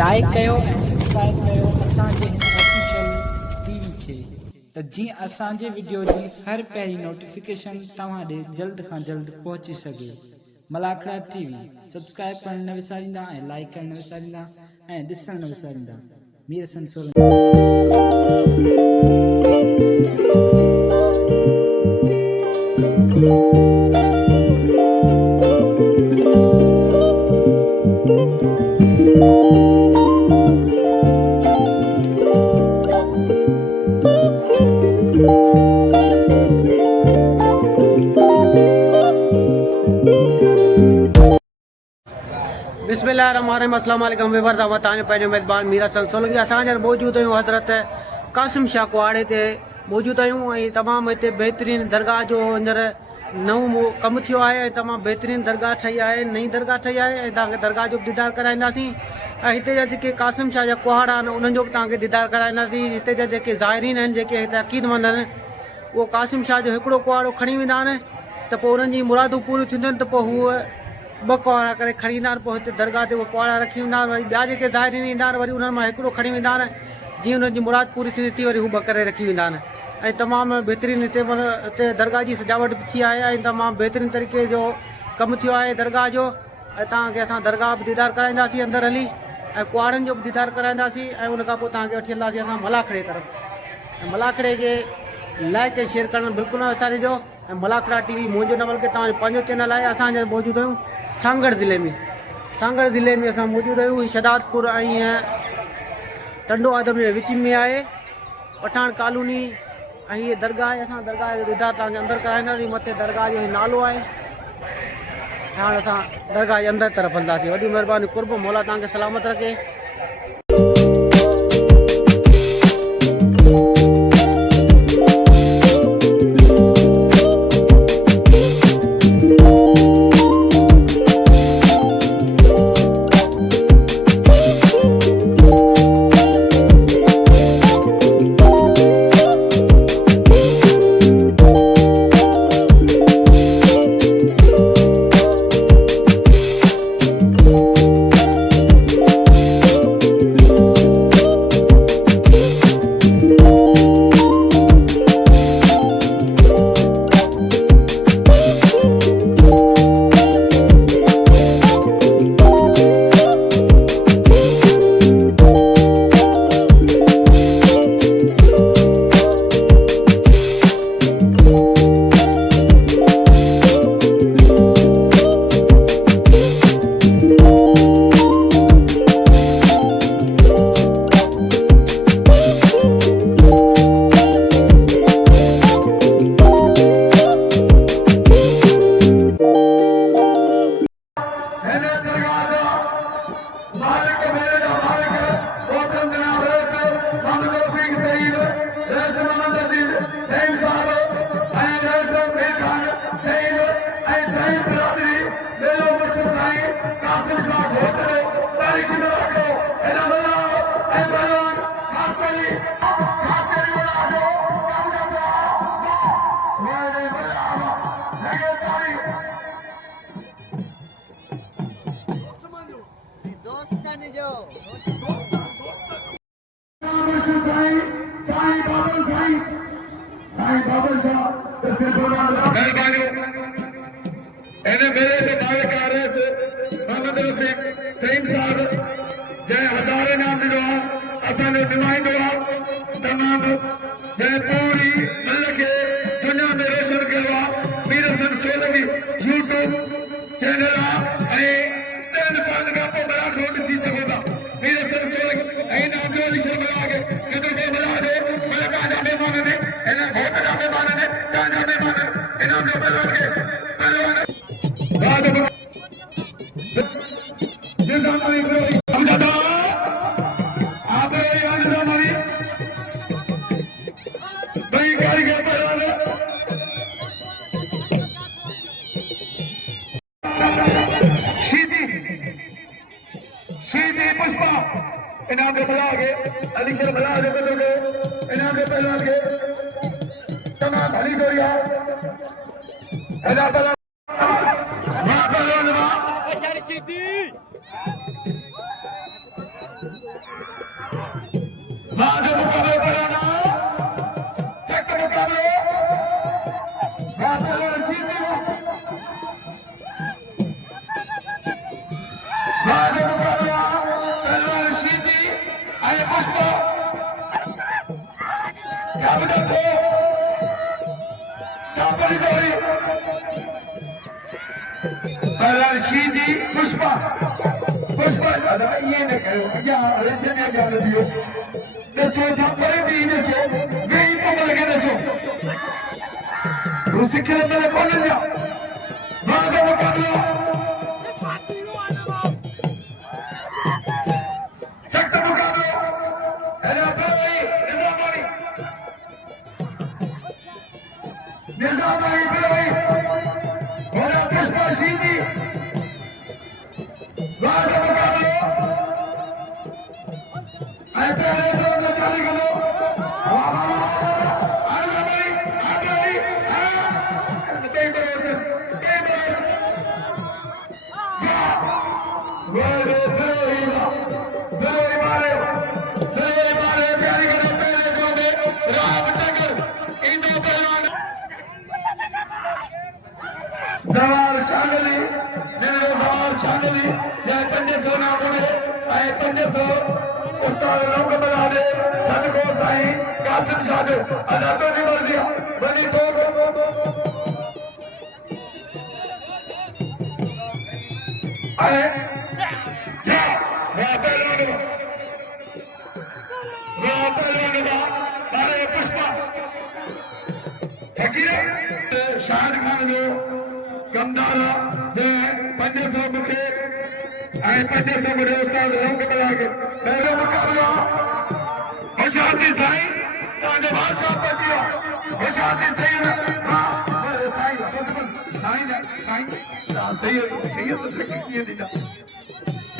Like कयो ऐं subscribe कयो असांजे हिन ऑफिशियल टीवी खे त जीअं असांजे वीडियो जी हर पहिरीं नोटिफिकेशन तव्हां ॾे जल्द खां जल्द पहुची सघे। मलाखड़ा टीवी सब्सक्राइब करण न विसारींदा ऐं लाइक करण न विसारींदा ऐं ॾिसण न विसारींदा। मीर हसन सोलंकी। बिस्मिल्लाहिर्रहमानिर्रहीम। अस्सलाम वालेकुम वीवर तव्हां पंहिंजो मेज़बान मीर हसन सोलंकी। असां मौजूदु आहियूं हज़रत कासिम शाह कुआड़े ते मौजूदु आहियूं ऐं तमामु हिते बहितरीनु दरगाह जो हींअर नओं कमु थियो आहे ऐं तमामु बहितरीनु दरगाह ठही आहे, नई दरगाह ठही आहे ऐं तव्हांखे दरगाह जो बि दीदार कराईंदासीं ऐं हिते जा जेके कासिम शाह जा कुहाड़ा आहिनि उन्हनि जो बि तव्हांखे दीदार कराईंदासीं। हिते जा जेके ज़ाइरीन आहिनि, जेके हिते अक़ीदतमंद आहिनि, उहो कासिम शाह जो हिकिड़ो कुहाड़ो खणी वेंदा आहिनि त पोइ उन्हनि जी मुरादूं पूरियूं थींदियूं आहिनि त पोइ हूअ ॿ कुहाड़ा करे खणी ईंदा आहिनि। पोइ हिते दरगाह ते उहे कुहाड़ा रखी वेंदा आहिनि। वरी ॿिया जेके ज़ाइरीन ईंदा आहिनि वरी उन्हनि मां हिकिड़ो खणी वेंदा आहिनि, जीअं उन्हनि जी मुराद पूरी थींदी थी वरी हू ॿ करे रखी वेंदा आहिनि। ऐं तमामु बहितरीनु हिते दरगाह जी सजावट बि थी आहे ऐं तमामु बहितरीनु तरीक़े जो कमु थियो आहे दरगाह जो। ऐं तव्हांखे असां दरगाह बि दीदार कराईंदासीं अंदरि हली ऐं कुहाड़नि जो बि दीदार कराईंदासीं ऐं उन खां पोइ तव्हांखे वठी हलंदासीं असां मलाखड़े तरफ़। ऐं मलाखड़े खे लाइक ऐं शेयर करणु बिल्कुलु न विसारिजो। ऐं मलाखड़ा टीवी मुंहिंजो न बल्कि तव्हांजो पंहिंजो चैनल आहे। असां मौजूदु आहियूं सांगड़ ज़िले में असां मौजूदु आहियूं। शहदादपुर ऐं टंडो आदम जे विच में आहे, पठान कॉलोनी ऐं हीअ दरगाह आहे। असां दरगाह जो दीदार तव्हांखे अंदरि कराईंदासीं। मथे दरगाह जो नालो आहे। हाणे असां दरगाह जे अंदरि तरफ़ हलंदासीं। वॾी महिरबानी, कुर्ब मौला तव्हांखे सलामत रखे। जय हज़ारे नाम ॾिनो असांजो नुमाइंदो आहे तमामु जंहिं पूरी मल खे दुनिया में रोशन कयो आहे। मीर हसन सोलंकी यूट्यूब चैनल आहे ऐं 3 साल खां पोइ मलाखड़ो ॾिसी सघो था। मीर हसन सोलंकी ऐं नाम ॾिनो अली शर्मा खे केतिरो को मला जे मलका जा महिमान ने हिन घोट जा महिमान ने तव्हांजा महिमान इनाम जो पहलवान खे पहलवान पुष्पा इनाम के बुला के अली शर्मा बुला के इनाम के पहलवान के तमाम भली गोरिया इनाम पहलवान मां पहलवान मां अशर सीधी देखो कापड़ी जोड़ी पहला शीदी पुष्पा पुष्पा दादा ये न करो यहाँ ऐसे नहीं कर दियो दसो था परे भी दसो वे ही तो लगे दसो उसी के लिए मैंने कौन लिया माता मुकाबला सख्त मुकाबला अरे अपनी निजामारी बिलोई और पुष्पा शीदी माता मुकाबला ऐसे है तो नचारी करो वाह वाह वाह आने भाई जवार शांगली निरो जवार शांगली जय 500 ना बोले आए 500 उस्ताद लोग बना दे सदको साईं कासिम शाह अदा तो नहीं मर दिया बनी तो आए क्या वहाँ पहलवान तारे पुष्पा फकीर शाहिद खान जो कमदारा जे 500 मुखे आए 500 मुझे उस्ताद लोग बना के पहले मुकाबला होशियारी साईं तांजो बादशाह पचियो होशियारी साईं हां साईं साईं सही है तो ये दिया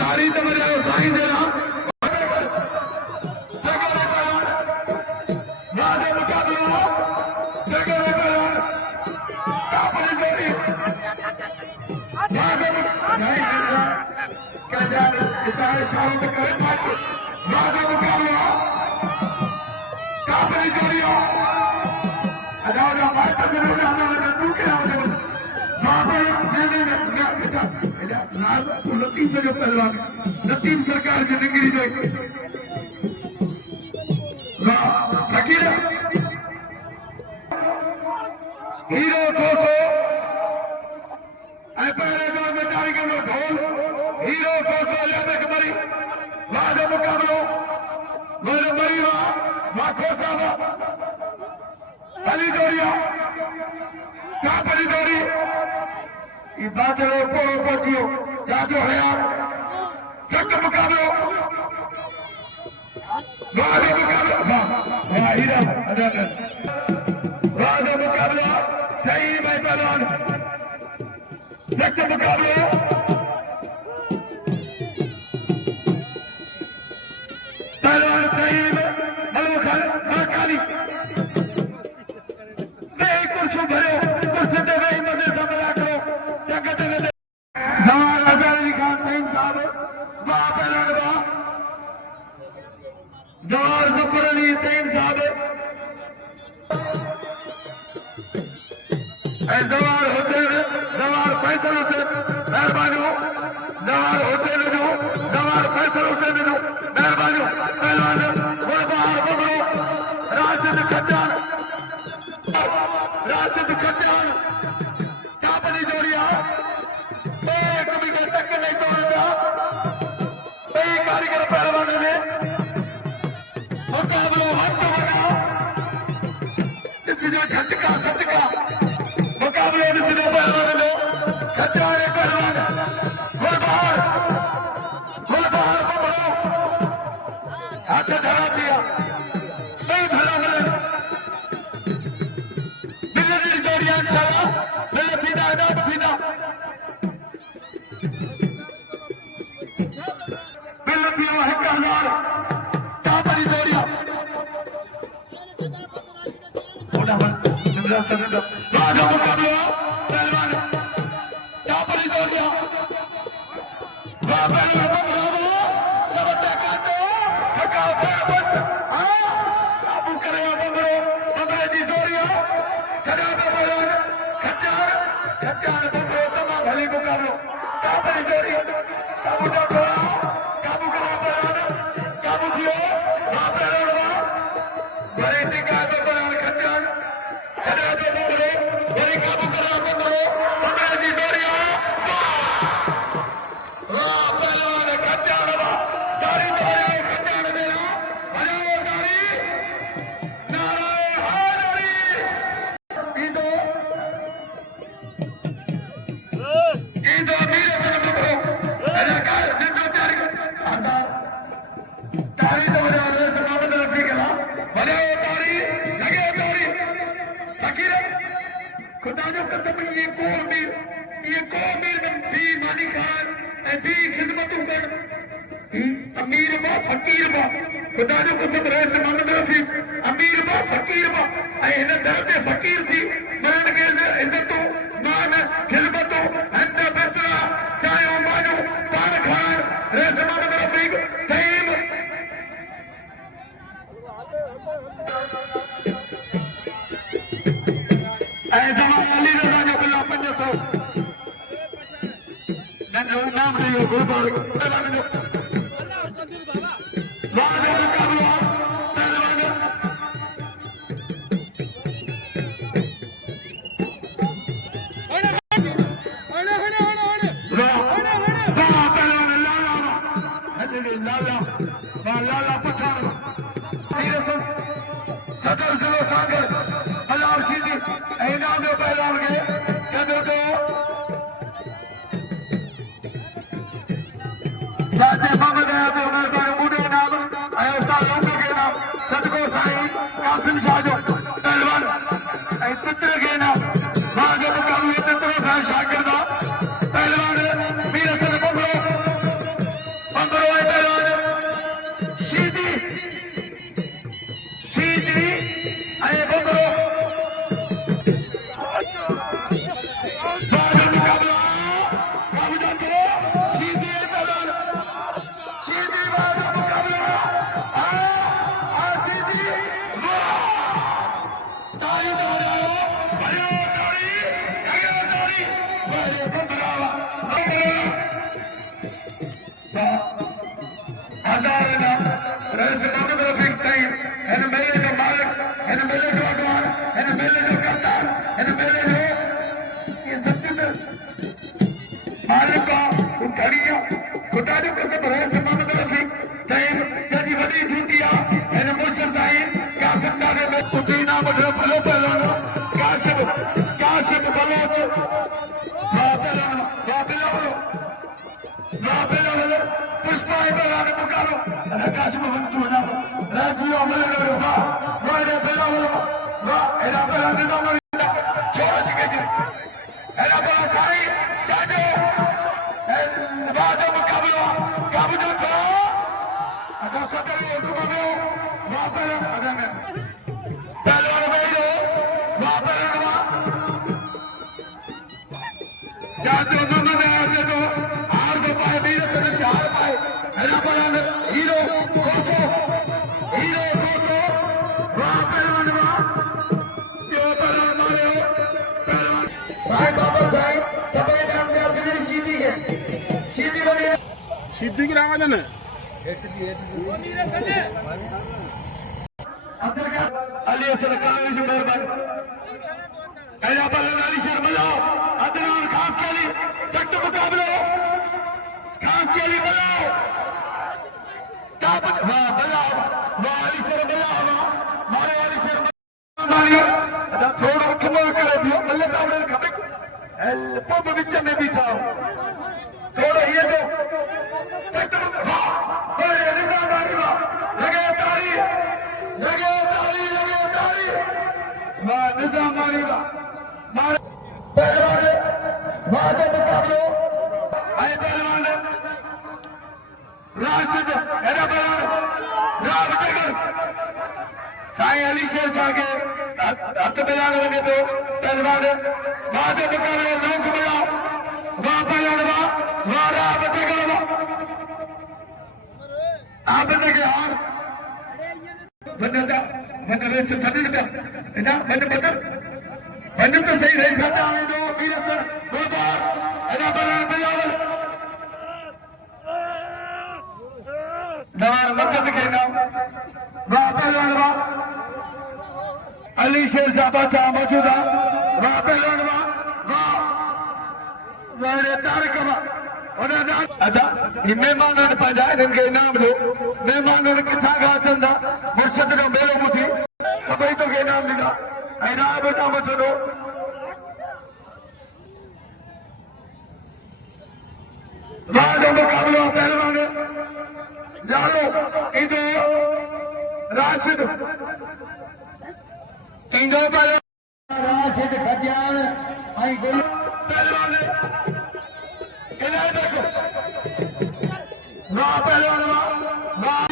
तारीख तो मेरे साईं देना शांत करे राजा मुकाबला काबली जोड़ियो अदावा बात करने में हमारे तू क्या होने मां नहीं बेटा ना तू लतीफ जो पहलवान लतीफ सरकार की डिग्री दे वाह फकीर हीरो कोसो ऐ पहले जो बेचारी के ढोल हीरो कोसो याद करी राजा मुकाबलो मेरे मरीवा मां खोसा अली जोड़िया कापड़ी जोड़ी ये बादलो को पहुंचियो जाजो हया सख्त मुकाबलो राजा मुकाबला वाह हीरा राजा मुकाबला सही मैं पहलवान सख्त मुकाबला पहलवान तईब मलूखन महाकाली मैं कुर्सी भरो कुर्सी पे वही मजे से मिला करो जगत में जवान हज़ार अली खान तईब साहब वाह पहलवान वाह जवार जफर अली तईब साहब जवार हुसैन जवार फैसल हुसैन मेहरबानी जवार हुसैन जो जवार फैसल हुसैन जो मेहरबानी पहलवान गुलबहार बबरो राशिद खट्टान कापड़ी जोड़िया एक भी तक नहीं तोड़ता कई कारीगर पहलवान ने मुकाबलो हट बना जो झटका सटका मुकाबले में सिर्फ पहलवान ने खट्टान पहलवान गुलबहार बबरो हाथ धरा दिया नहीं भला मिले बिल्ली जोड़िया चला बिल्ली फीदा ना फीदा बिल्ली पियो 1000 कापड़ी जोड़िया राजा मुकाबला पहलवान कापड़ी जोड़िया काबू करे अंग्रेजी जोड़िया सदा पहलवान खट्टान बबरो तमाम भली मुकाबलो कापड़ी जोड़ी काबू करा पहलवान काबू कियो पहलवान बड़े टिका पहलवान खट्टान खुदा जो कसम रईस मोहम्मद रफी अमीर बा फकीर बा ऐं हिन दर ते फकीर थी मिलण खे इज़तूं मान खिदमतूं हंध बसरा चांहियूं मानियूं पाण खाइण रईस मोहम्मद रफी तईम ऐं ज़मान अली रज़ा जो बिला 500 नाम नहीं गुरुबार वाह जो मुकाबला पहलवान लाला पठान सदर जिलो सागर अलाव सीधी इनाम जो पहलवान के कदर को चाचे मोहम्मद आया मेहरबानी बूढ़े नाम ऐं उस्ताद लंबे के नाम सदको साईं कासिम शाह जो पहलवान ऐं तित्र के नाम मां जो मुकाबले तित्र साईं शागिर्द पहलवान मीर हसन बंगरो ऐं पहलवान शीदी ऐं बंगरो रईस मोहम्मद रफी तईम हिन मेले जो मालिक हिन मेले जो अॻवान हिन मेले जो कप्तान हिन मेले जो ये सच्ची में मालिक आहे धणी आहे खुदा जो कसम रईस मोहम्मद रफी तईम जंहिंजी वॾी ड्यूटी आहे हिन मुर्शिद साईं कासिम नाले में उते इनाम वठण भलो पहलवान कासिम बलोच वाह पहलवान वाह बिलावल वाह बिलावल पुष्पा पहलवान मुकाबलो कासिम वंतु ना राजीव अमल करो वाह वाह बिलावल वाह एरा पहलवान निजाम छोरा सिके एरा पहलवान साईं चाजो वाह जो मुकाबलो काबू जो अगर सदर ये मुकाबलो वाह पहलवान अदा में पहलवान बैठो वाह पहलवान चाचो मोहम्मद आया तो हार को पाए वीर से हार पाए एरा पहलवान हीरो कोसो वाह पहलवान वाह यो पहलवान मारे हो पहलवान साईं बाबा साईं सबके नाम में अपनी सीधी बनी सिद्धि की आवाज है ना अली हसन काली जो मेहरबानी एरा पहलवान अली शर्मा अदनान खास के लिए सख्त मुकाबलो खास के लिए बलाओ वाह बलाओ वाह अली शर्मा मारे अली शर्मा मारी थोड़ा खमा करे दियो अल्लाह तावड़े खपे एल पब विच में बीठा थोड़ा ये तो सख्त वाह बड़े निजाम मारी वाह लगे ताली वाह निजाम मारी वाह पहलवान वाह जो मुकाबलो आए पहलवान राशिद एरा पहलवान राम टेगर साईं अली शेर शाह के हथ मिलाने वञे तो पहलवान वाह जो मुकाबलो लौक मिला वाह पहलवान वाह राम टेगर वाह आप के हार वञ रेस सॾनि पिया हेॾा वञ बदल वञ त सही रही सां वेंदो वीर हसन गुलबार हेॾा पहलवान बिलावल नवार मदद के नाम वाह पहलवान वाह अली शेर शाह बादशाह मौजूदा वाह पहलवान वाह वाह तारक वाह अदा ये मेहमान पंहिंजा इन्हनि खे इनाम ॾियो मेहमान किथां खां अचनि था मुर्शिद जो मेलो ॿुधी सभई तोखे इनाम ॾींदा ऐं राह बेटा वठंदो राह जो मुकाबलो पहलवान जालो ईंदो राशिद ईंदो राशिद खटियान ऐं गुल पहलवान देखो वाह पहलवान वाह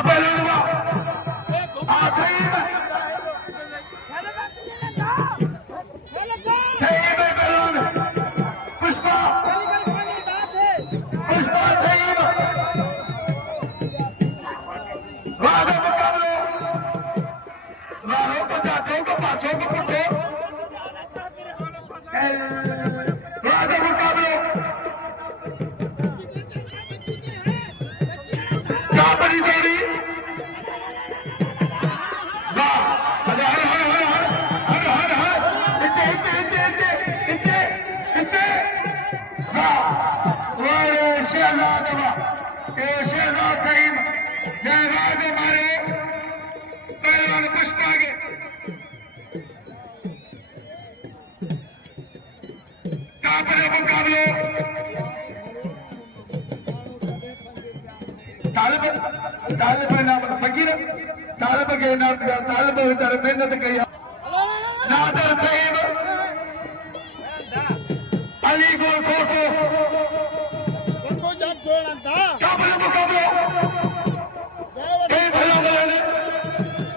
वाह पहलवान वाह थईब पहलवान पुष्पा थईब वाह मुकाबलो वाह पचासों को पासों को पुठो वाह मुकाबलो काबरी जोड़ी वाह हर हर हर हर हर हर इते वाह वारे शहजाद वाह ये शहजाद करीम जयराज हमारे पहलवान पुष्पा के काबरे मुकाबले तालिब नाम फकीर तालिब के नाम तालिब बेचारे मेहनत कई नादर तईब अली गोल खोसो काबरे मुकाबले कई भला भला ने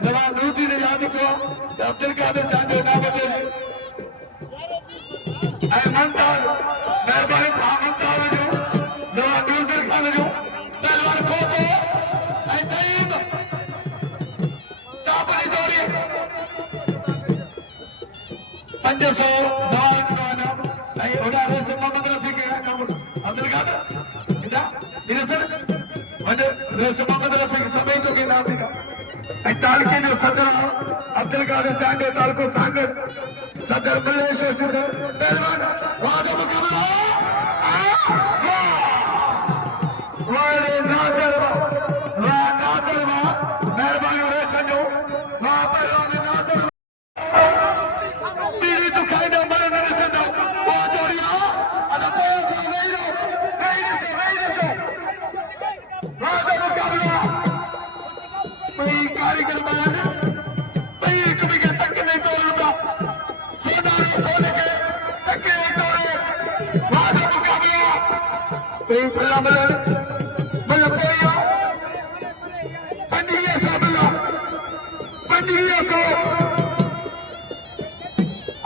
जवान दूती ने याद को अब्दुल कादिर चांदो ना बदले ऐ मंताल मेहरबानी खा मंताल जो जवान दूर खान जो पहलवान खोसो ऐ तईब काबरी जोड़ी 500 जवान को ना ऐ ओडा रेस मोहम्मद रफी के नाम अब्दुल कादिर इदा दिनसर वजह रेस मोहम्मद रफी के समय तो के नाम दिया ऐ ताल के जो सदर अब्दुल कादिर चांदो ताल को सांगत सदर मलेश सर पहलवान वाजब मुकाबला वारे नादर मेहरबानी रेस जो वाह पहलवान नादर पीड़ी तो खाइना मरन न सदा वो जोड़िया अदा कोई नहीं से वाजब मुकाबला भाई कारीगर बयान भाई कभी के तक नहीं तोड़ता सोने के तक नहीं तोड़े वाजब मुकाबला भाई भला भला भला कोई पंजवीं सौ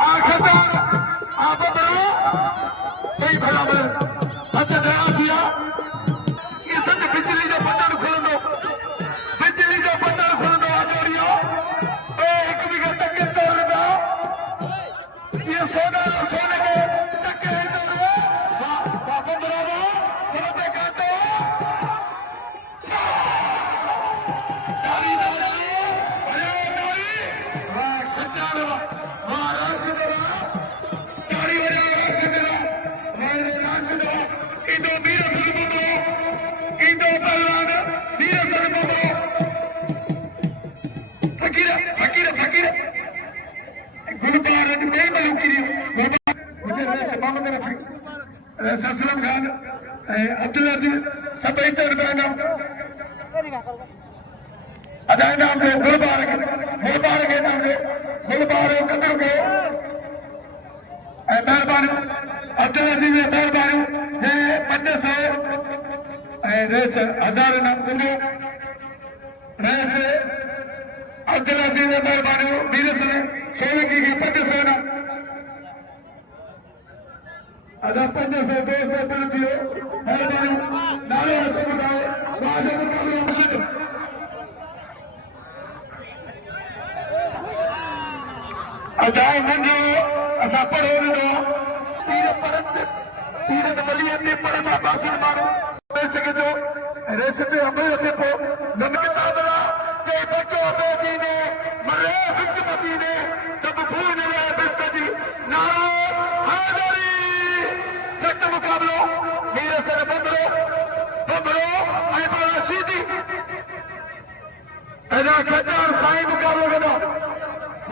आखिरकार आप बड़ा कोई भला भला अच्छा दया दिया ये सच बिजली जो बटन खोल दो आ जोड़ियो एक बिगड़ तक के तोड़ दो ये सोने के तक के तोड़े बाप बराबर समझे काटो ताली बजाओ वाह खच्चार वाह राशिद ताली बजाओ राशिद मेरे राशिद इदो वीर सदबो इदो पहलवान वीर सदबो फकीर गुलबार नहीं मलूकी मुझे मोहम्मद रफी ससलम खान अब्दुल अजीज सब चढ़ नाम अदा नाम के गुलबार के नाम के गुलबार कदर के मेहरबानी अब्दुल अजीज मेहरबानी जे 500 रेस 1000 नाम के रेस अब्दुल अजीज मेहरबानी वीर से सोने की 500 नाम अदा 500 दोस्त बिल्कुल मेहरबानी नालो तो बताओ वाजब मुकाबला अजाए मंजो असा पढ़ो दो तीरथ बलिए ने पढ़ना बासन मारो पैसे के जो रेसिपी हमें रखे पो जम किताबला जे बचो बेदीने मरे बिच मदीने तब भूल ले बिस्ती नारो हादरी सख्त मुकाबलो मेरे सर बबरो ऐ बड़ा सीधी अदा खचार साईं मुकाबलो करो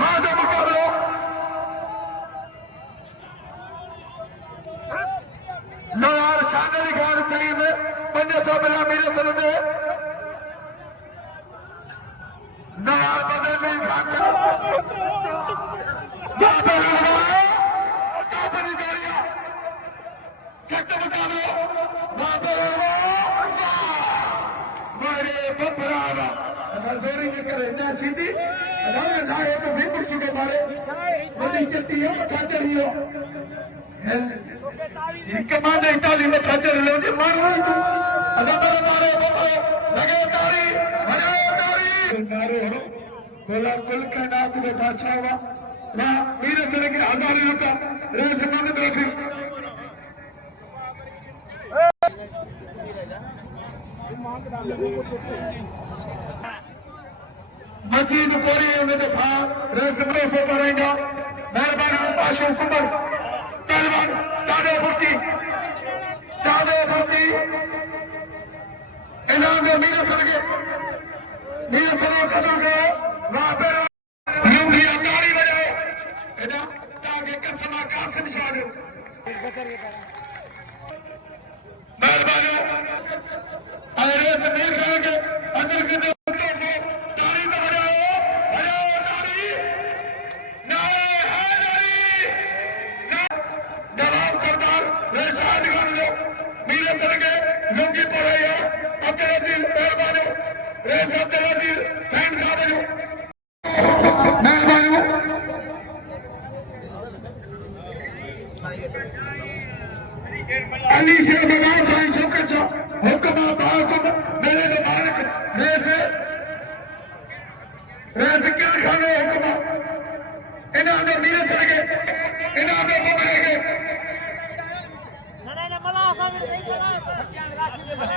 वाजब मुकाबलो जवार शानदार खान तईब 500 बिना मेरे सर में जवार बदल में खान सख्त मुकाबलो बराबर नजोरी के करे ना सीधी अगर ना है तो फिर कुछ के बारे बड़ी चलती है मत चल रही हो कमांड इटाली में चल रही हो मारो अगर मारो लगे तारी मारो बोला कुल का नाम में बादशाह हुआ वाह वीर सर के हजारों का रेस मंद ट्रॉफी मजीद पूरी में दफा रेस ट्रॉफी करेगा मेहरबानी पाशो कुमार पहलवान दादे बुट्टी इनाम दे वीर सर के कदम को वहां पर यूं ही ताली बजाओ इनाम ताकि कसमा कासिम शाह मेहरबानी अरे समीर खान के अंदर के ताली तो बजाओ ताली नारे हैदरी नवाब सरदार रेशाद खान जो मीरे सर के लुंगी पढ़ाया अब्दुल अजीज मेहरबानी रेस अब्दुल अजीज फैन साहब जो मेहरबानी अली शेर बाबा साईं शौकत शाह हुक्मा बाहुकुम मेरे दे मालिक रेस क्या खाने हुक्मा इन्हां दे मीरे सर के इन्हां दे बबरे के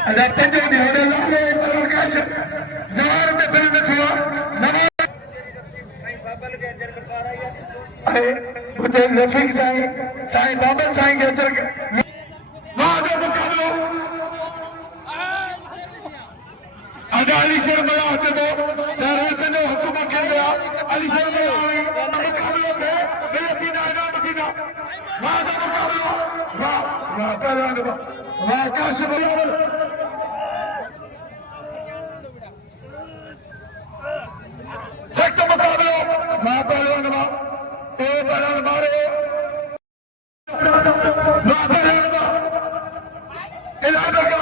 अरे पंजे ने होने लाले प्रकाश जवार में बिल में हुआ जवार अरे उधर रफीक साईं बाबल साईं के अंदर वाह मुकाबलो अली शेर बला होते तो रेस ने हुक्म कर दिया अली शेर बला मुकाबलो पे बिलतीना इनाम मदीना वाह मुकाबलो वाह पहलवान वाह काशिफ अलावल सख्त मुकाबलो वाह पहलवान मारे वाह पहलवान इलाका का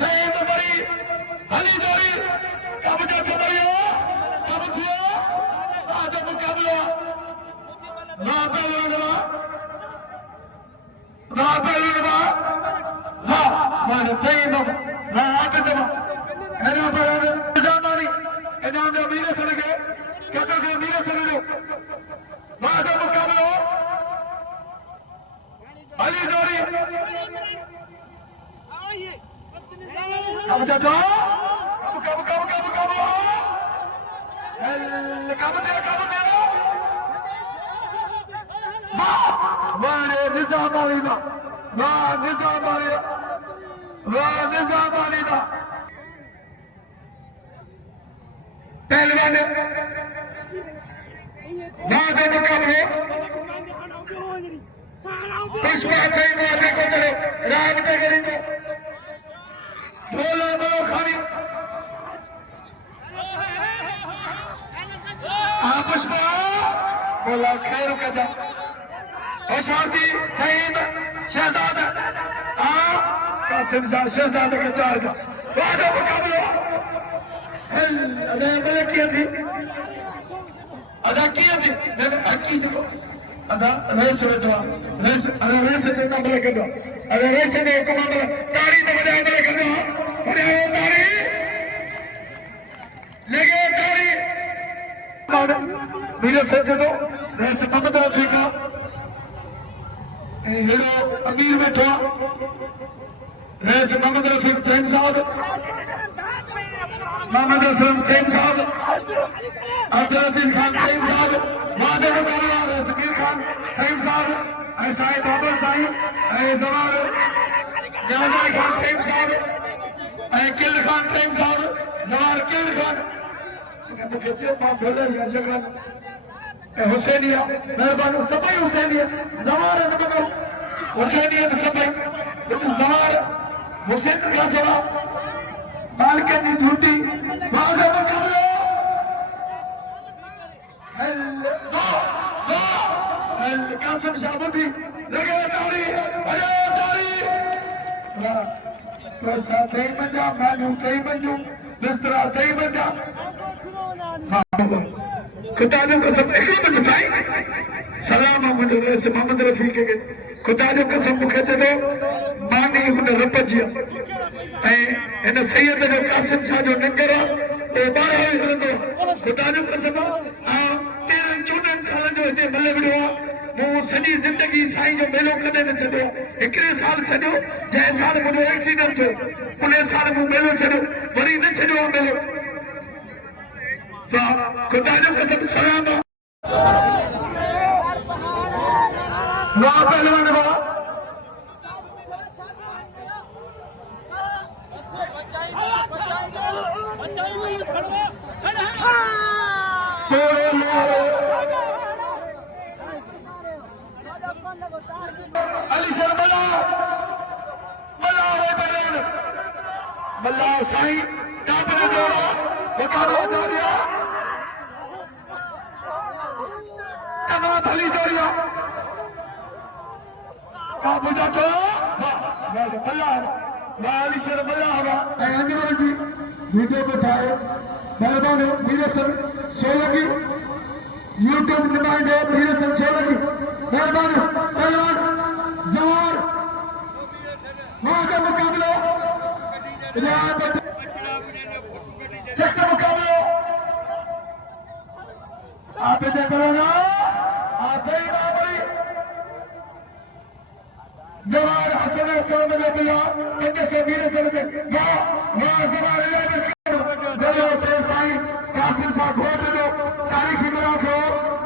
तईब बड़ी हली जोरी कब जा चमरियो कब थियो आज मुकाबला वाह पहलवान वाह तईब वाह आदम एना पर जमानी एना में मीरे सर के कहते के मीरे सर जो वाह मुकाबला हली जोरी कब चाचा कब वाह निजाम वाली वाह निजाम वाली पहलवान वाह जब मुकाबले पुष्पा कई माथे को चले राम ते करेंगे बोलो बोलो खानी पुष्पा बोला खैर का जा शांति नईम शहजादा कासिम शाह शहजादा का चार का वादा मुकाबला अदा किया थी मैंने हकी थी अदा रेस में तो रेस अरे रेस ते ना बोले कर दो अरे रेस में कमांडर तारी तो बजाए बोले कर दो बजाओ तारी लगे तारी मेरे से दो रेस मगध अफ्रीका हीरो अमीर बैठा रेस मगध अफ्रीका प्रेम साहब मोहम्मद असलम प्रेम साहब अब्दुल अजीज खान प्रेम साहब वाजे मुकाबला समीर खान प्रेम साहब साईं बाबल साईं जवार यादव खान प्रेम साहब किल खान प्रेम साहब जवार किल खान हुसैनिया मेहरबानी सभी हुसैनिया जवार हुसैनिया सभी जवार हुसैन का जवाब मालके की झूठी वाजे मुकाबला कासिम शाह भी लगे तारी पैसा तई बंदा मालूम तई बंदू बिस्तरा तई बंदा खुदा जो कसम एक बंदा साईं सलाम मोहम्मद रफीक के खुदा जो कसम मुखे चदो मानी हुन रब जी ऐ इन सैयद जो कासिम शाह जो नंगर तो 12 हलंदो खुदा जो कसम आ 13-14 साल जो हिते मले विड़ो मु सॼी ज़िंदगी साईं जो मेलो कदे न छॾियो हिकिड़े साल छॾियो जंहिं साल मुंहिंजो एक्सीडेंट थियो उन साल मूं मेलो छॾियो वरी न छॾियो मेलो तो खुदा जो कसम सलाम वाह पहलवान वाह अली सर मल्ला वे पहलवान मल्ला साईं काबले जोड़ा मुकाबला जारिया तमाम भली जोड़िया काबू जातो मल्ला अली सर मल्ला अंजमन जी वीडियो को ठाए मेहरबान वीरसन सोलंकी यूट्यूब नुमाइंदे वीरसन सोलंकी मेहरबान पहलवान जवान का मुकाबला सख्त मुकाबला आप करो ना आप जवान हसन सलाम बिल्ला इंदे से वीरसन वाह वाह जवान मेलो से साईं कासिम शाह खोट दो तारीखी मिला खो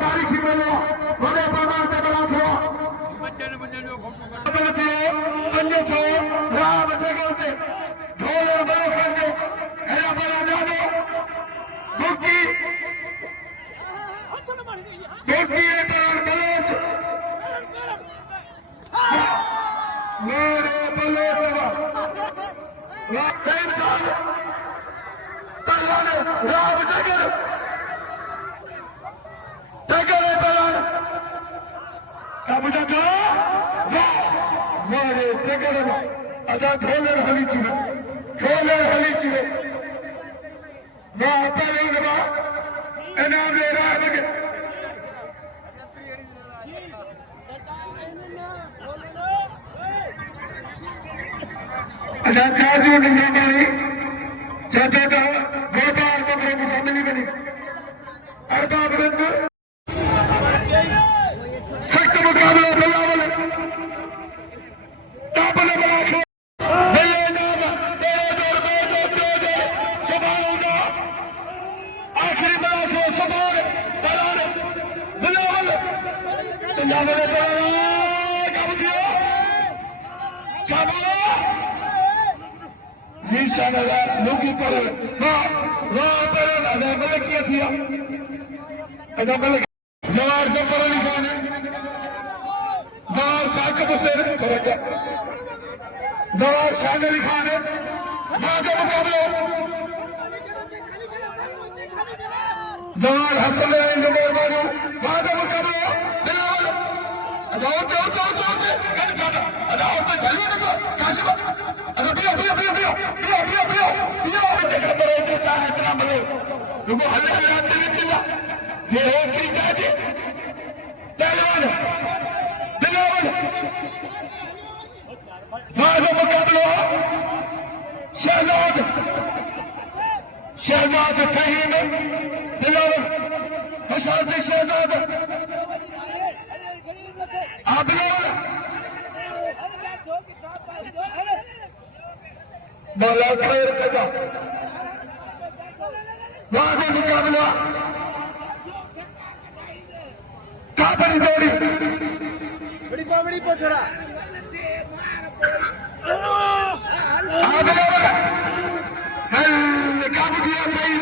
तारीखी मिलो वडे पैमाने ते मिला खो 500 राम ठेके ढोले बड़ो कर दे एरा बड़ा जानो बुकी पर बलोच मेरे बलोच वाह कई साल पहलाने राम ठेके पहलान काबू जातो वाह मारे ठेके अदा ढोलर हली चुके वाह पहले वाह इनाम ले रहा है अदा चाचू निजामानी चाचा का गोपाल बबरे की फैमिली बनी अरबाब रंग सख्त मुकाबला बिलावल काबले बाखो लोकी पर जवार जफर अली खान जवार साकिब हुसैन जवार शान अली खान मुकाबलो जवार हसन अली जो मेहरबानी मुकाबलो बिलावल शहजाद फहीम बिलावल शहजाद मौला खैर कदा वहां मुकाबला काबरी जोड़ी बड़ी पथरा काबू दिया सही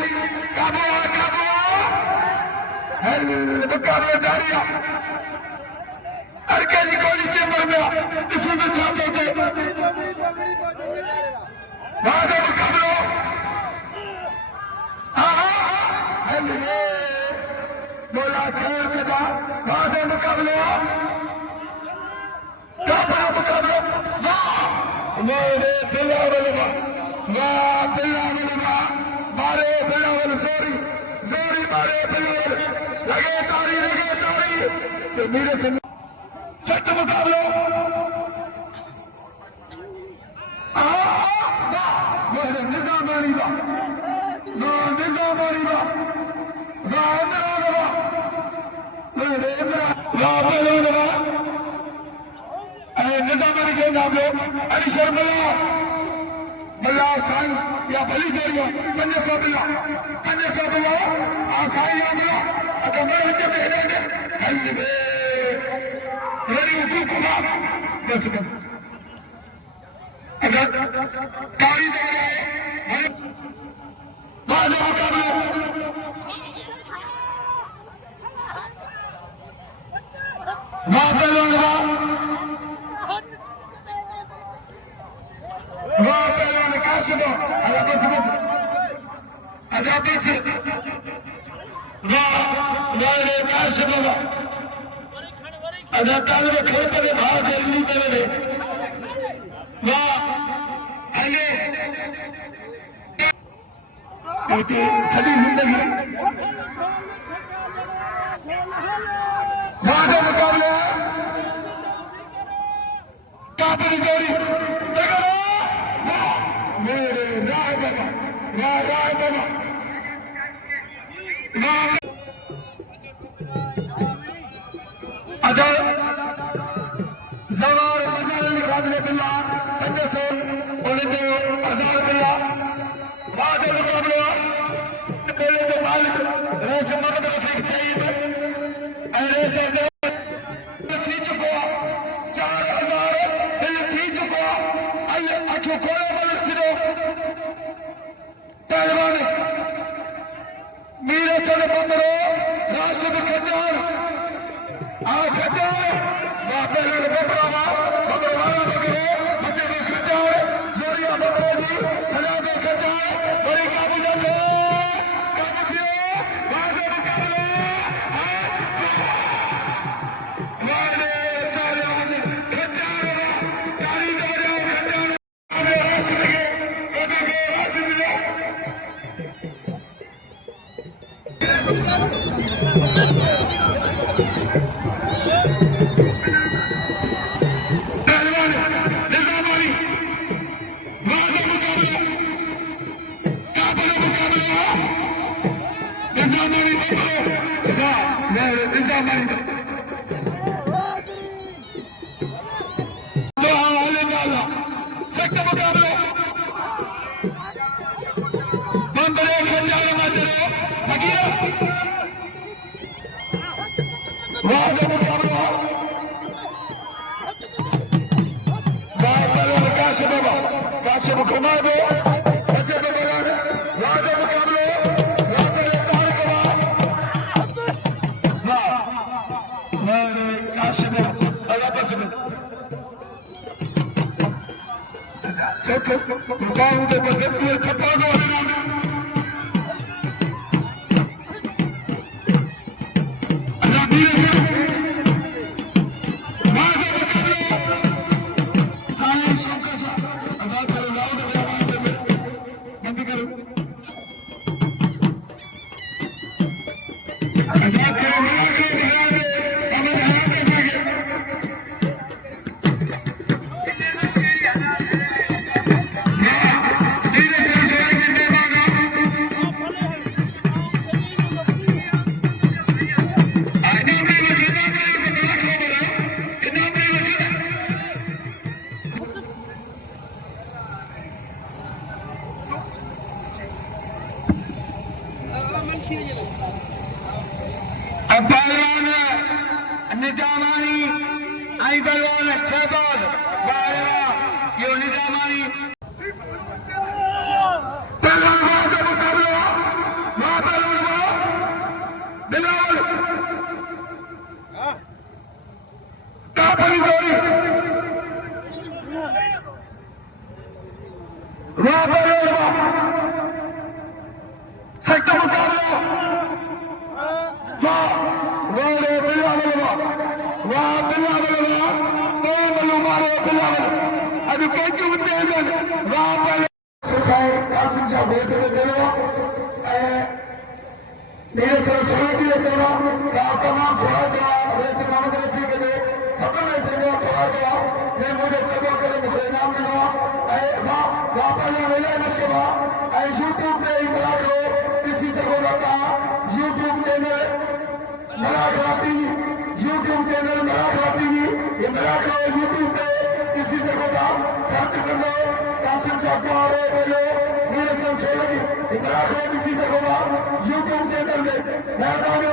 काबू मुकाबला जारी अरके जी गोली चेंबर में इसमें में छाते थे वहां से मुकाबलो बोला खेल के था वहां से मुकाबलो क्या बड़ा मुकाबला मेरे बिलावल वाह बिलावल मारे बिलावल जोरी जोरी मारे बिलावल लगे तारी तो मेरे से सख्त मुकाबला निजामानी का निजामानी का निजामानी के नाम लो अली शर्मला बल्ला साईं या भली जोड़ियो 500 बिल्ला आ साईं आमला अगर मेरे बच्चे में हेडे हल्ली बे रेडी उठू कुमा बस अगर कारी दे रहे बाजू मुकाबले वाह पहलवान वाह पहलवान काशिफ अल्लाह बस अदा बस वाह मेरे काशिफ अदा तालिब खड़ पड़े भाग जल्दी करे वाह आगे सभी जिंदगी वादा मुकाबले काबरी जोड़ी मेरे राय बना राय बना अगर जवार मजाल मुकाबले बिल्ला 500 उनके हजार बिल्ला वादा मुकाबले पहले तो मालिक रैस मोहम्मद रफीक तैयब ऐसे थी चुको 4000 दिल थी चुको अठो कोयो बल फिरो पहलवान मीर सन बंदरो राशिद खट्टार आ खट्टार वा पहलवान बंदरो वाला बगरो बच्चे में खट्टार जोरिया बंदरो जी सजा में खट्टार बड़ी काबू जाते काबू कियो वाजे मुकाबले वाले पहलवान खट्टार तारी दे बजाओ खट्टार आगे राशिद के राशिद ले पहलवान निजामानी वादा मुकाबला काबला मुकाबला निजामानी वाह मेरे निजामानी तो हवाले वाला सख्त मुकाबला बंदरे खंजारे माजरे फकीरा वादा मुकाबला काशिफ घुमा दो बच्चे पे बगान वादा मुकाबले वादा तारिक वाह मेरे काशिफ अल्लाह बस चक मुकाम दे पर पूरे खपा दो अल्लाह धीरे से वादा मुकाबले सारे शौक से अदा करो लाउड आवाज से बंद करो अदा करो मिला के ध्यान दे अब ध्यान दे सके धीरे से सोने की बेबाना आगे में कितना प्रेम बना कितना प्रेम पहलवान निजामानी आई पहलवान शहबाज बाहरा यो निजामानी पहलवान वादा मुकाबला वहां पहलवान बिलावल काबली जोड़ी वहां पहलवान सख्त मुकाबला वाह वारे बिलावल वाह बिलावल तो बलू मारो बिलावल अब कैसे उठे शाह बोध को बोलो मेरे सर सोने की चला का तमाम थोड़ा गया वैसे मानो मेरे जी के सब में से वो थोड़ा गया मैं मुझे कदों के मुझे नाम मिला वापस वेले मुझे यूट्यूब पे इकरा करो किसी से बोला था YouTube channel Maratha TV YouTube channel Maratha TV ये मराठा यूट्यूब पे किसी से बोला सर्च कर लो कासिम शाह कुआरे बोलो मेरे सर सोलगी मराठा किसी से बोला यूट्यूब चैनल में मेहरबानी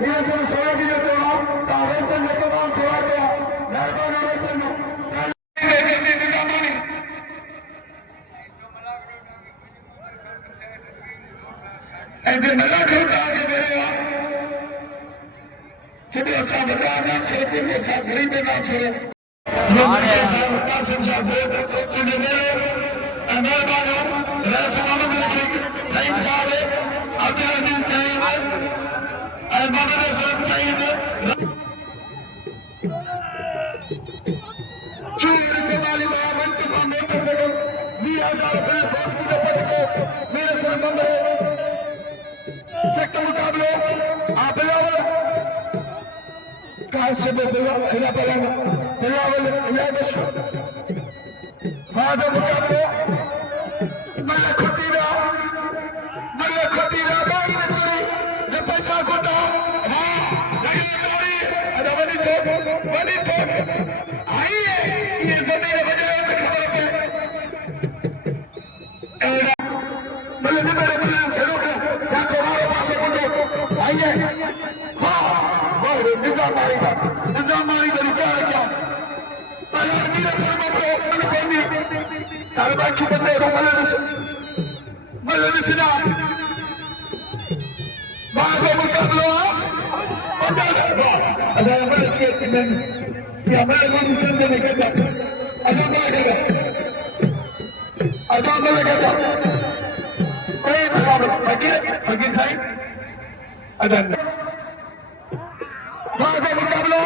मेरे सर सोलगी जो बोला तावेसन जो तमाम थोड़ा गया मेहरबानी वेसन ऐसे मल्ला खोटा के मेरे जब ऐसा बता नाम से फिर ऐसा गरीब नाम से जो बच्चे साहब कासिम शाह बोध उन्हें मेरे मेहरबानी रस मोहम्मद लिखी तईम साहब अब्दुल अजीज तईम मोहम्मद असलम तईम चूर जमाली बावन को मेरे से 20,000 रुपए बॉस की पट को मेरे से नंबर सेक्टर मुकाबले आप बिलावल कासिम बिलावल इला बिलावल इला बशर हाजा मुकाबले मल्ला खतीरा बाई ने चली ने पैसा खोटा हां लगी तोड़ी अरे बनी तो आई है ये जमीन बजाए तो खबर पे मल्ले ने मेरे प्लान चलो का क्या हमारे पास कुछ आइए हां वो निजाम मारी का क्या है क्या पहले मेरे सर में बंदी तालिबान की बंदे मल्ले ने सिना बाजो मुकाबला अदा मल्ले के दिन या मल्ले को मुसंदे में कहता अदा मल्ले कहता फकीर साहब अदा बाजो मुकाबला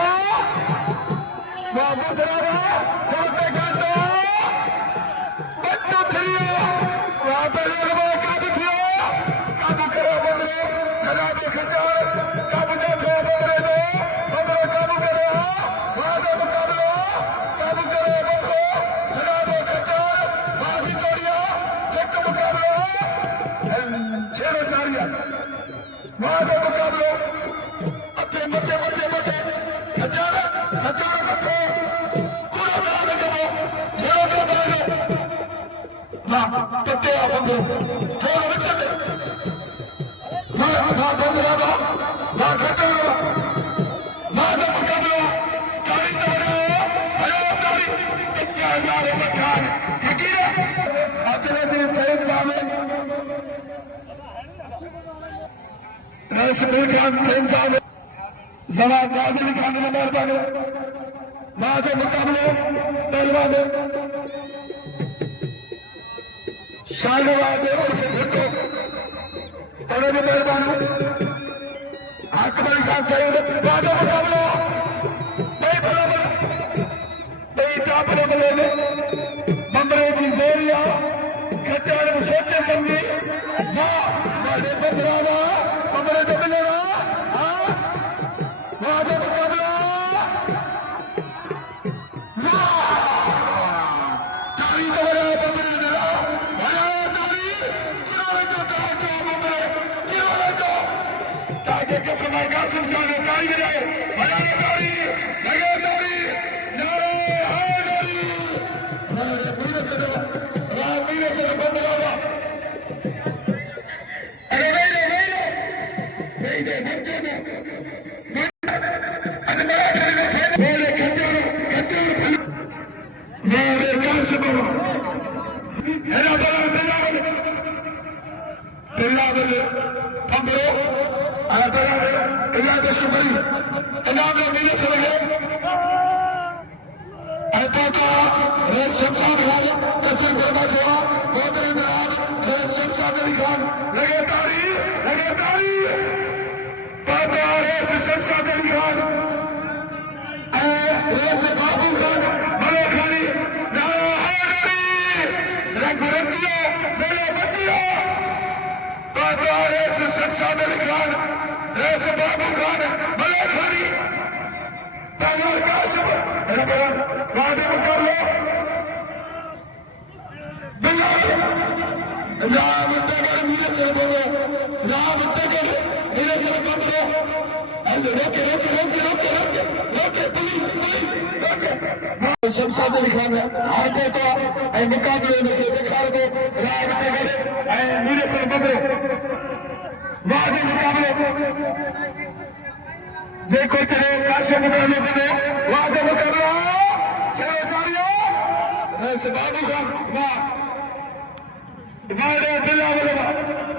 मोहम्मद राजा सबसे काटो बच्चो थरियो वहां पे लोग काबू करो बंदरो सदा दे खचार काबू दे छो बंदरो काबू करो बाजो मुकाबला काबू करो बंदरो सदा दे खचार बाजी जोड़िया सेक्ट मुकाबला छेड़ो चारिया बाजो मुकाबला मते खचार कथे पूरा नाम जमो छेड़ो दे बने ना कते आ बंदरो थोड़ा बच्चे ना बंदरा ना खचार ना मुकाबला तारी तबरो आयो तारी 50,000 मकान फकीर अब्दुल अजीज तईम साहब रसूल खान तईम साहब जवाब गाजी खान ने मेहरबानी बाजो मुकाबले पहलवान शाहनवाज उर्फ भुट्टो उन्होंने भी मेहरबानी अकबर खान साहब बाजो मुकाबला नहीं बराबर नहीं टापने बले बंदरे की जोरिया खच्चार सोचे समझी वाह बड़े बंदरावा बंदरे को मिलेगा बाजो मुकाबला तारी तबरा बंदरे दिला भया तारी किरोले तो ताकि कसम कासिम शाह ने तारी गिराए भया तारी लगे तारी नारे हाय तारी नारे मीरे से बंदरा अरे नहीं दे बच्चे ने गुरजियो मेरे बचियो बाबा रेस शमशाद अली खान रेस बाबू खान मले खानी तानूर कासिम रबरन वादे मुकाबले बिल्लाह राम तगर मीर से बोलो राम तगर मीर से बोलो रोके रोके रोके रोके रोके रोके पुलिस पुलिस रोके शमशाद अली खान हारते तो ऐ मुकाबले में दिखा दो राम तगर ऐ मीर से बोलो वादे मुकाबले जे को चले काशे मुकाबले में वादे मुकाबले चलो जारियो ऐसे बाबू खान वाह वादे बिल्लाह वाला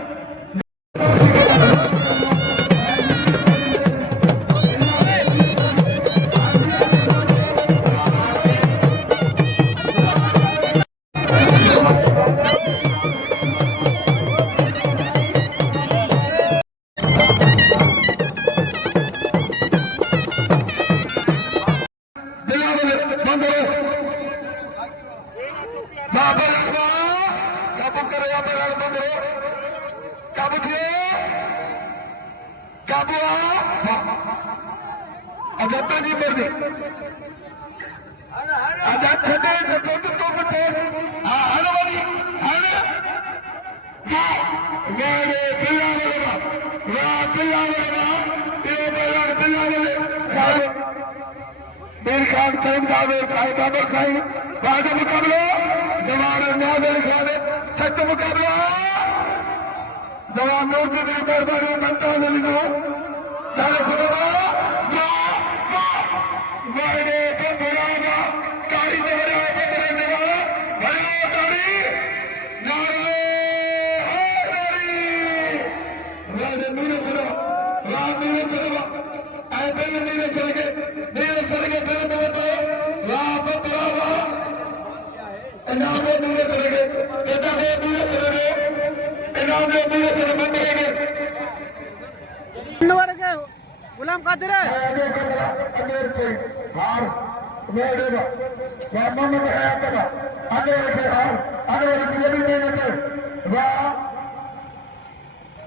मीर खान खान साहब साहिब बाबर साहिब बाजा मुकाबला जवान न्याज अली खान सख्त मुकाबला जवान नूर की दरबार मुमताज अली को दारे खुदा वारे को बुराना तारी दबरा बकरे दबा भला तारी नारे नारी वारे मीर सरा राम मीर सरा आए दिल मीर सरा मीर सरा दिल में तो राम बतरावा इनाम मीर सरा कहता है मीर सरा इनाम मीर सरा बंदरेगे गुलाम कादिर है हार मेरे वाह मोहम्मद हयात का आगे रखे हार आगे रखे ये भी नहीं रखे वाह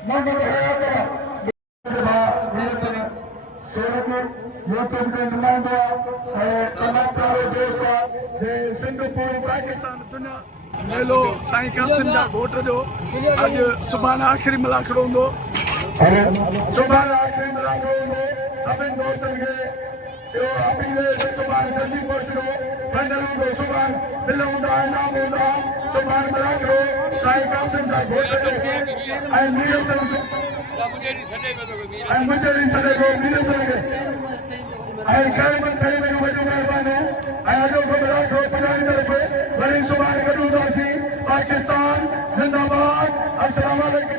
मोहम्मद हयात का वाह मेरे से सोनपुर यूट्यूब के नुमाइंदा तमाम प्यारे दोस्त जे सिंगापुर पाकिस्तान दुनिया मेलो साईं कासिम जा घोट जो अॼु सुभाणे आख़िरी मुलाक़ात हूंदो सुबह आखिरी मुलाकात में सभी दोस्तों के जो अभी सुबह जल्दी पहुंचो फाइनल को सुबह मिलूंगा नाम होगा सुबह मुलाकात साईं कासिम जा घोट जो ऐं मीर सिंह ऐं मुंहिंजे सॾे को मीर सिंह खे ऐं कई बि ठही वञो वॾो महिरबानी ऐं अॼोको मुलाकात पुॼाणी तरफ़ वरी सुभाणे गॾूंदासीं पाकिस्तान जिंदाबाद अस्सलाम वालेकुम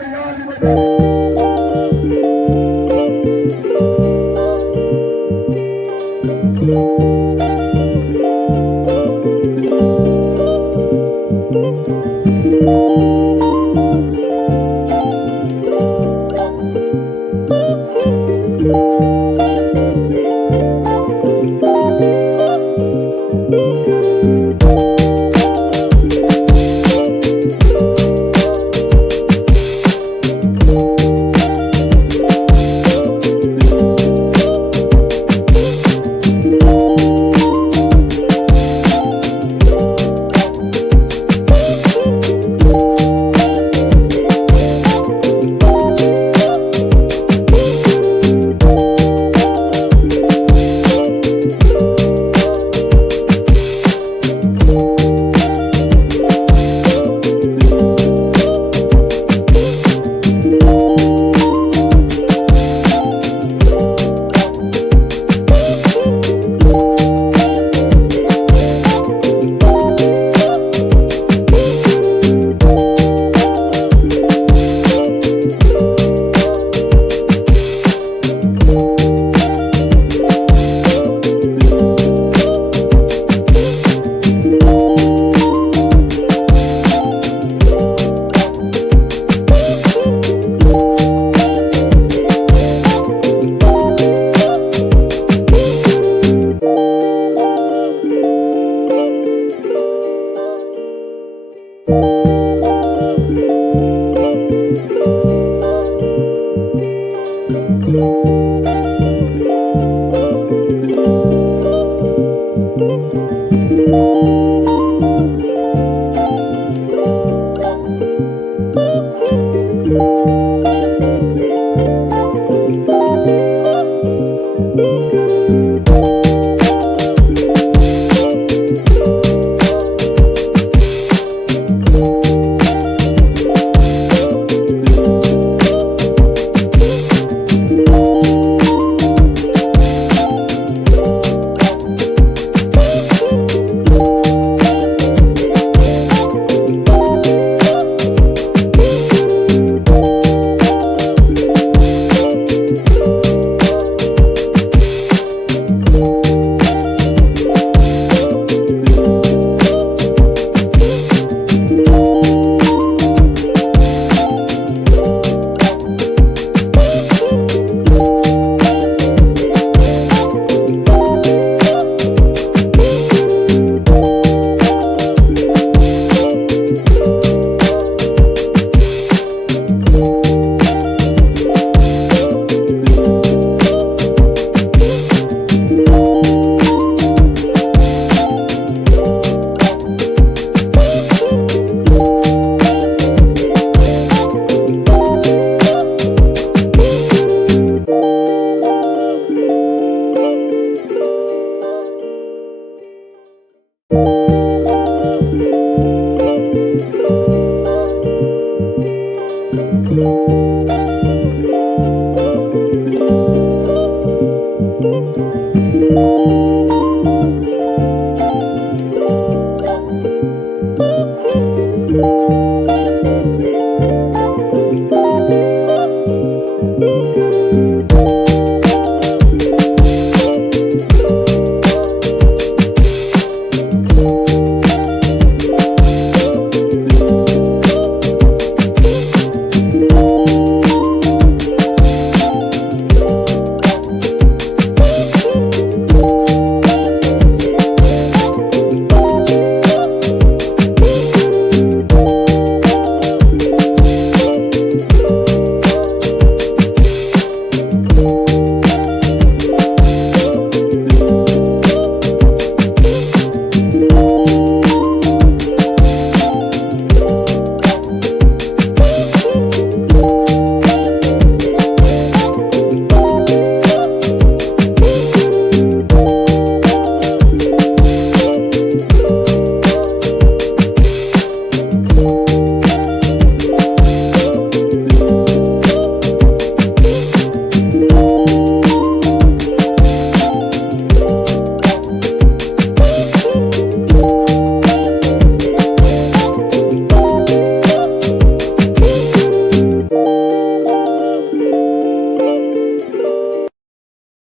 है।